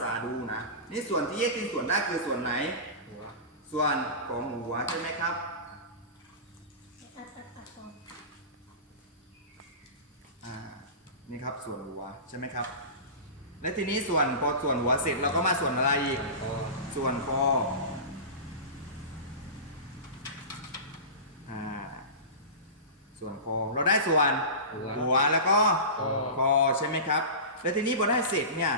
ษาดูนะ นี่ส่วนที่แยกชิ้นส่วนได้คือส่วนไหนหัวส่วนของหัวใช่ไหมครับอัดอัดอัดก่อนอ่านี่ครับส่วนหัวใช่ไหมครับ และทีนี้ส่วนพอส่วนหัวเสร็จเราก็มาส่วนอะไรอีกคอส่วนคออ่าส่วนคอเราได้ส่วนหัวหัวแล้วก็คอคอใช่ไหมครับ แล้วทีนี้พอได้เสร็จเนี่ย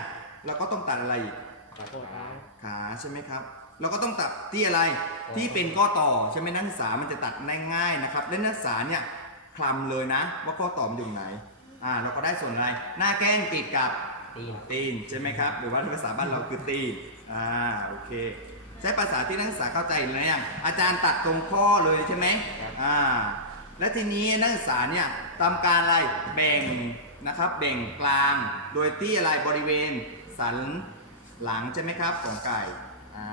เราก็ต้องตัดอะไรอีกตัดขาขาใช่ไหมครับ เราก็ต้องตัดที่อะไรอ๋อที่เป็นข้อต่อใช่ไหมนักศึกษามันจะตัดง่ายๆนะครับและนักศึกษาเนี่ยคลำเลยนะ ว่าข้อต่อมันอยู่ไหนอ่าเราก็ได้ส่วนอะไร หน้าแก้งติดกับตีนตีนใช่ไหมครับหรือว่าภาษาบ้านเราคือตีนอ่าโอเค ใช้ภาษาที่นักศึกษาเข้าใจหรือยังอาจารย์ตัดตรงข้อเลยใช่ไหมอ่าและทีนี้นักศึกษาเนี่ยทำการอะไรแบ่งนะครับแบ่งกลางโดยที่อะไรบริเวณ สันหลังใช่ไหมครับของไก่อ่า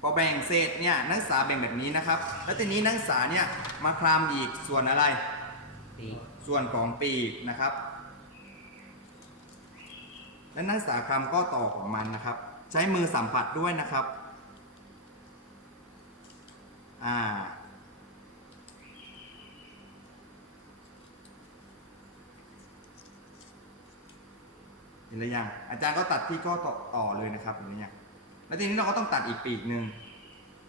พอแบ่งเสร็จเนี่ยนักศึกษาแบ่งแบบนี้นะครับ แล้วทีนี้นักศึกษาเนี่ยมาคลำอีกส่วนอะไรตีส่วนของปีกนะครับ และนักศึกษาคลำก็ต่อของมันนะครับ ใช้มือสัมผัสด้วยนะครับ อ่า ห็นหรือยังอาจารย์ก็ตัดที่ข้อต่อต่อเลยนะครับเห็นหรือยังแล้วทีนี้เราก็ต้องตัดอีกปีกหนึ่ง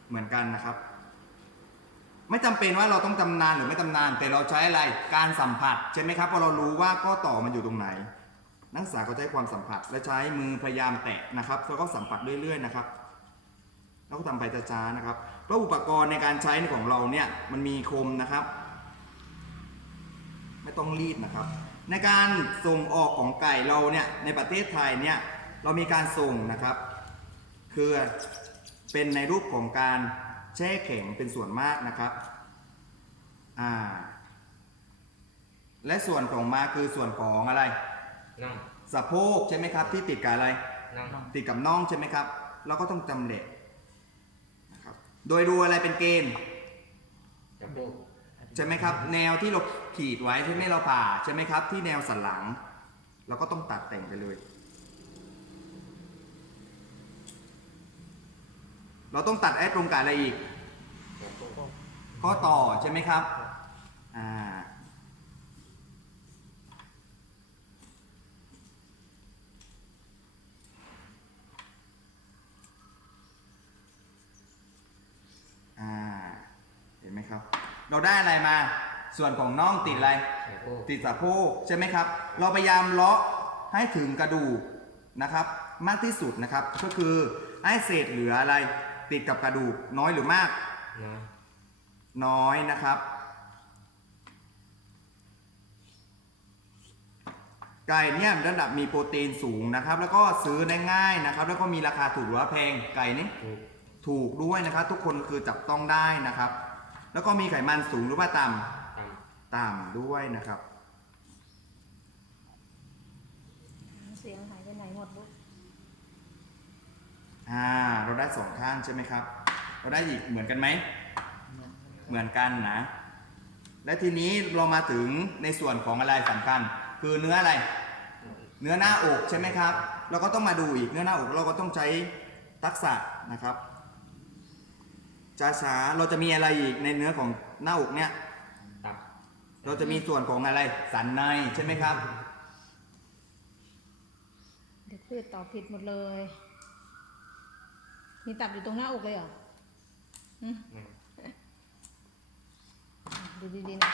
เหมือนกันนะครับ ไม่จำเป็นว่าเราต้องจำนานหรือไม่จำนาน แต่เราใช้อะไรการสัมผัสใช่ไหมครับพราะเรารู้ว่าข้อต่อมันอยู่ตรงไหน นักศึกษาก็ใช้ความสัมผัส และใช้มือพยายามแตะนะครับแล้วก็สัมผัสเรื่อยๆนะครับแล้วก็ทำไปช้าๆนะครับเพราะอุปกรณ์ในการใช้ของเราเนี่ยมันมีคมนะครับ ไม่ต้องรีบนะครับ ในการส่งออกของไก่เราเนี่ยในประเทศไทยเนี่ยเรามีการส่งนะครับ คือเป็นในรูปของการแช่แข็งเป็นส่วนมากนะครับอ่าและส่วนของมาคือส่วนของอะไรนั่งสะโพกใช่ไหมครับที่ติดกับอะไรนั่งติดกับน่องใช่ไหมครับ เราก็ต้องจำแหละนะครับโดยดูอะไรเป็นเกณฑ์จับโบก ใช่ไหมครับ แนวที่เราขีดไว้ใช่ไหมเราผ่าใช่ไหมครับ ที่แนวสันหลัง เราก็ต้องตัดแต่งไปเลย เราต้องตัดแอดตรงกับอะไรอีกกข้อต่อใช่ไหมครับอ่า เห็นไหมครับ เราได้อะไรมา ส่วนของน่องติดอะไรจับโบกติดสะโพกใช่ไหมครับ เราพยายามเลาะให้ถึงกระดูกนะครับ มากที่สุดนะครับ ก็คือให้เศษเหลืออะไร ติดกับกระดูกน้อยหรือมาก น้อยน้อยนะครับ ไก่เนี่ยระดับมีโปรตีนสูงนะครับ แล้วก็ซื้อได้ง่ายนะครับ แล้วก็มีราคาถูกหรือว่าแพงไก่นี่ถูกถูกด้วยนะครับ ทุกคนคือจับต้องได้นะครับ แล้วก็มีไขมันสูงหรือว่าต่ต่ำต่ำด้วยนะครับ เสียงหายไปไหนหมดลูกอ่า เราได้สองข้างใช่ไหมครับ เราได้อีกเหมือนกันไหม เหมือนกันนะ และทีนี้เรามาถึงในส่วนของอะไรสำคัญ คือเนื้ออะไร เนื้อหน้าอกใช่ไหมครับ เราก็ต้องมาดูอีกเนื้อหน้าอกเราก็ต้องใช้ทักษะนะครับ ช้าๆเราจะมีอะไรอีกในเนื้อของหน้าอกเนี่ยำตับเราจะมีส่วนของอะไรสันในใช่ไหมครับ เด็กพืชตอบผิดหมดเลย มีตับอยู่ตรงหน้าอกเลยเหรออืมนั่งดูดีๆนะ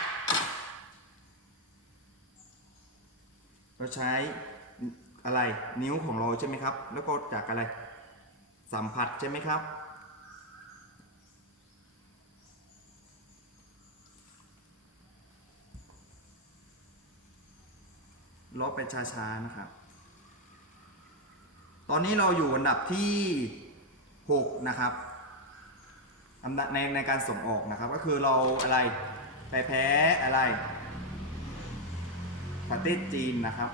เราใช้อะไรนิ้วของเราใช่ไหมครับ แล้วก็จากอะไร สัมผัสใช่ไหมครับ ลบไปช้าๆนะครับ ตอนนี้เราอยู่อันดับที่6นะครับอันดับในในการส่งออกนะครับ ก็คือเราอะไรไปแพ้อะไรประเทศจีนนะครับ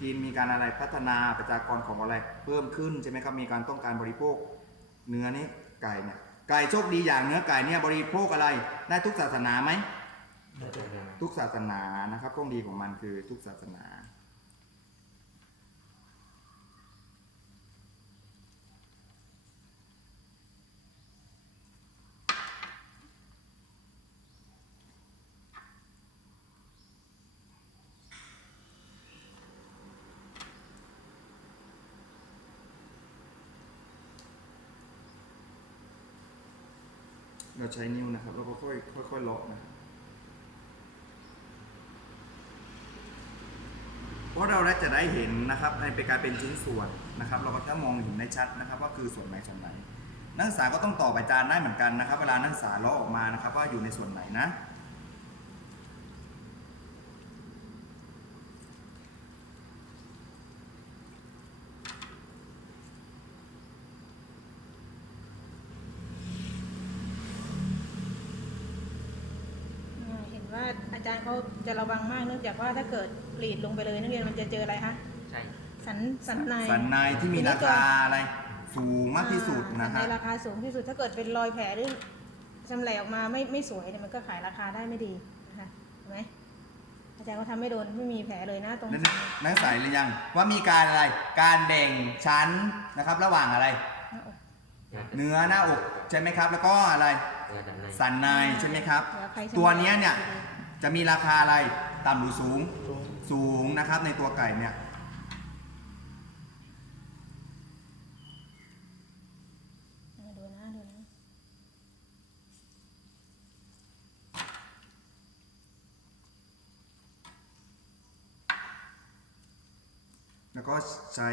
จีนมีการอะไรพัฒนาประชากรของอะไร เพิ่มขึ้นใช่ไหมครับมีการต้องการบริโภค เนื้อนี้ไก่เนี่ยไก่โชคดีอย่างเนื้อไก่เนี่ยบริโภคอะไร ได้ทุกศาสนาไหมได้ตัวงานทุกศาสนานะครับข้อดีของมันคือทุกศาสนา เราใช้นิ้วนะครับ แล้วก็ค่อยค่อยๆเลาะนะครับเพราะเราจะได้เห็นนะครับในเป็นการเป็นชิ้นส่วนนะครับ เราก็จะมองเห็นได้ชัดนะครับ ว่าคือส่วนไหนส่วนไหน นักศึกษาก็ต้องตอบอาจารย์ได้เหมือนกันนะครับ เวลานักศึกษาเลาะออกมานะครับ ว่าอยู่ในส่วนไหนนะ อ่าเห็น ว่าอาจารย์เขาจะระวังมากเนื่องจากว่าถ้าเกิดกรีดลงไปเลยนักเรียนมันจะเจออะไรคะใช่ สันสันในสันในที่มีราคาอะไร สูงมากที่สุดนะอ่าครัสับในราคาสูงที่สุดถ้าเกิดเป็นรอยแผลหรือชำแหละออกมาไม่ไม่สวยเนี่ยมันก็ขายราคาได้ไม่ดีนะคะเห็นไหมอาจารย์ก็ทำไม่โดนไม่มีแผลเลยนะตรงนั่นสันนักศึกษาหรือยังว่ามีการอะไรการแบ่งชั้นนะครับ ระหว่างอะไรหน้าอกเนื้อหน้าอกใช่ไหมครับ แล้วก็อะไรเนื้อด้านในสันในใช่ไหมครับเผื่อใครชำแหละตัวเนี้ยเนี่ยดี จะมีราคาอะไรต่ำหรือสูงสูงนะครับในตัวไก่เนี่ยๆอ่าดูนะดูนะแล้วก็ใช้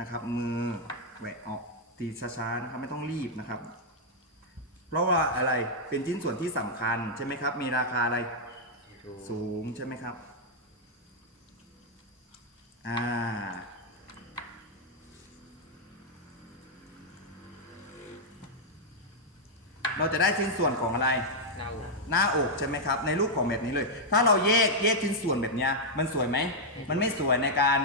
นะครับมือแหวกออกตีช้าๆนะครับไม่ต้องรีบนะครับ เพราะว่าอะไรเป็นชิ้นส่วนที่สำคัญใช่ไหมครับ มีราคาอะไรดู สูงใช่ไหมครับ อ่า เราจะได้ชิ้นส่วนของอะไร หน้าอกหน้าอกใช่ไหมครับ ในรูปของแบบนี้เลย ถ้าเราแยกแยกชิ้นส่วนแบบเนี้ย มันสวยไหม มันไม่สวยในการ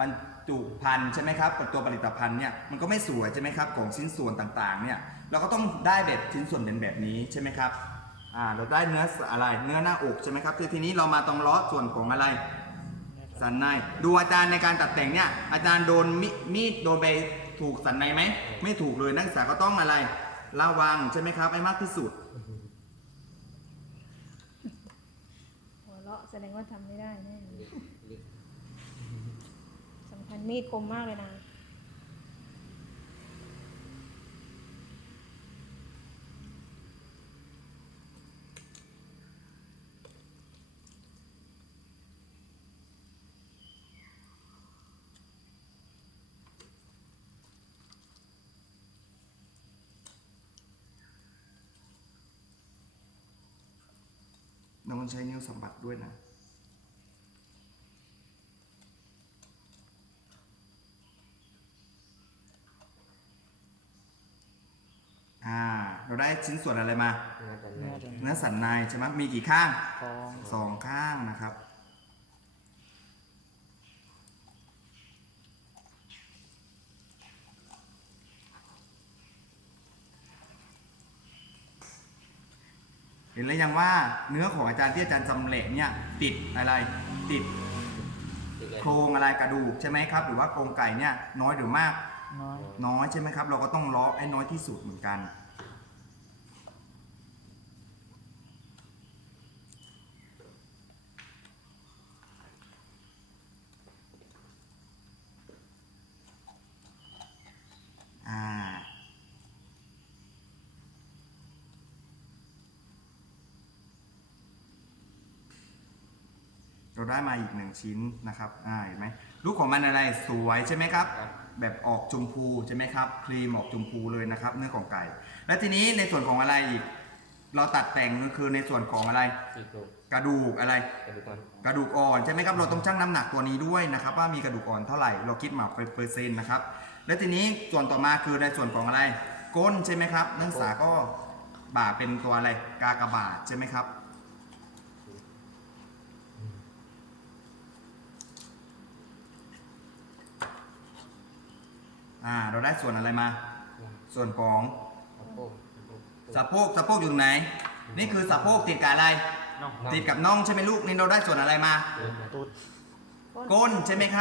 บรรจุพันธุ์ใช่ไหมครับกับตัวผลิตภัณฑ์เนี่ย มันก็ไม่สวยใช่ไหมครับ ของชิ้นส่วนต่างๆ เนี่ย เราก็ต้องได้แบบชิ้นส่วนเป็นแบบนี้ใช่ไหมครับ อ่าเราได้เนื้ออะไรเนื้อหน้าอกใช่ไหมครับทีทีนี้เรามาตรงล้อส่วนของอะไร สันใน ดูอาจารย์ในการตัดแต่งเนี่ย อาจารย์โดนมิมีดโดนไปถูกสันในไหม ไม่ถูกเลยนักศึกษาก็ต้องอะไร ระวังใช่ไหมครับให้มากที่สุดหัวเราะแสดงว่าทำไม่ได้แน่เลยลิกลิกสำคัญมีดคมมากเลยนะ น้องใช้นิ้วสัมผัสด้วยนะ อ่า เราได้ชิ้นส่วนอะไรมา เนื้อด้านในเนื้อสันในใช่ไหมมีกี่ข้างทองสองข้างนะครับ เห็นแล้วยังว่าเนื้อของอาจารย์ที่อาจารย์จำเละเนี่ยติดอะไรติดติดเลยโครงอะไรกระดูกใช่ไหมครับ หรือว่าโครงไก่เนี่ยน้อยหรือมากน้อยน้อยใช่ไหมครับ เราก็ต้องเลาะให้น้อยที่สุดเหมือนกัน เราได้มาอีกหนึ่งชิ้นนะครับอ่าเห็นไหมลูกของมันอะไรสวยใช่ไหมครับครับแบบออกชมพูใช่ไหมครับครีมออกชมพูเลยนะครับ เนื้อของไก่ และทีนี้ในส่วนของอะไรอีก เราตัดแต่งก็คือในส่วนของอะไร สี่โครงกระดูกอะไร กระดูกอ่อนกระดูกอ่อนใช่ไหมครับ เราต้องชั่งน้ำหนักตัวนี้ด้วยนะครับ ว่ามีกระดูกอ่อนเท่าไหร่ เราคิดมาเป็นเปอร์เซ็นต์นะครับ และทีนี้ส่วนต่อมาคือในส่วนของอะไร ก้นใช่ไหมครับ นักศึกษาก็บ่าเป็นตัวอะไร กากบาทใช่ไหมครับ อ่า เราได้ส่วนอะไรมา ส่วนของสะโพกสะโพกสะโพกสะโพกอยู่ตรงไหน นี่คือสะโพกติดกับอะไรน้อง ติดกับน่องใช่ไหมลูก นี่เราได้ส่วนอะไรมาเนื้อตูด ก้นใช่ไหมครับ